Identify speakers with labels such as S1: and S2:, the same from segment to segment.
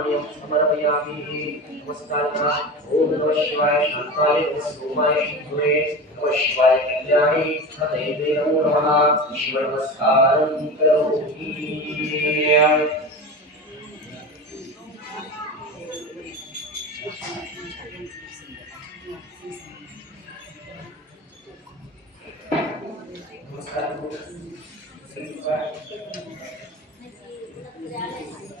S1: पाण्यं समर्पयामि। ॐ नमः शिवाय शान्ताय सोमाय शिवरे नमः शिवाय कल्याणी नमो नमः शिव नमस्कारं करोमि। नमस्कार। धिमि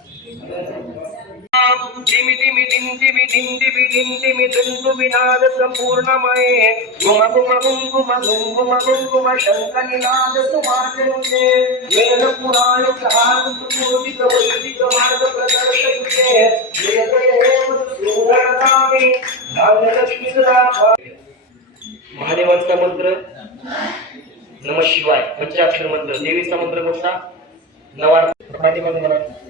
S1: दन्तु सम्पूर्णमये। गुम गुम गुम गुम गुम गुम गुम गुम शङ्खनिनाद वेद पुराण वैदिक मार्ग वेदेव महादेवांचा मंत्र नम शिवाय। पंचाक्षर मंत्र देवीचा मंत्र कोणता? नवा पाठीमागे मंत्र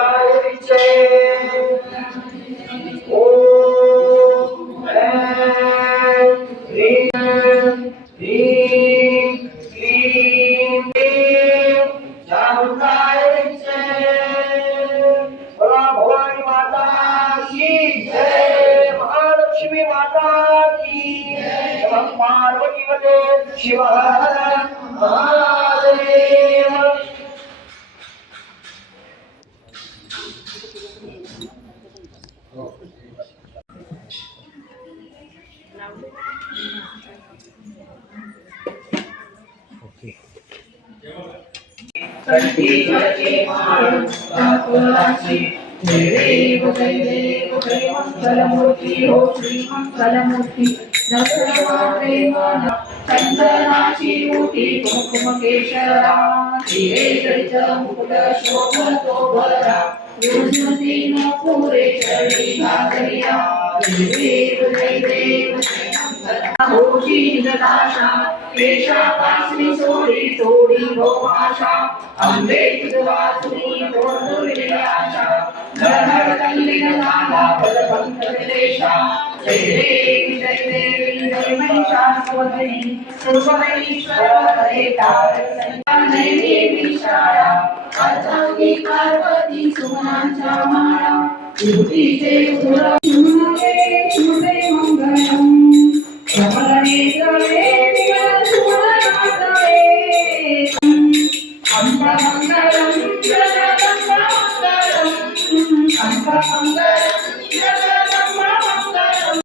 S1: पार्वतीवते शिवः महादेव Okay. देव जय देव जय
S2: मंगलमूर्ति हो श्री मंगलमूर्ति चन्दनाशीमुखी कुमकुमकेशरा श्रीरेशरित मुकुटशोभतोभरा युज्मति न पुरे शरीभागरिया देव देव होषीन्द्रनाशा केशा पास्मि सोरि सोरि गोपाशा अम्बे कृतवासुनी तोर्दुर्विलाशा धर धर तल्लिन नाला पदपन्तविदेशा जय रे जय बोधनी विशाळा अथवी पार्वती सुमनाच्या माळा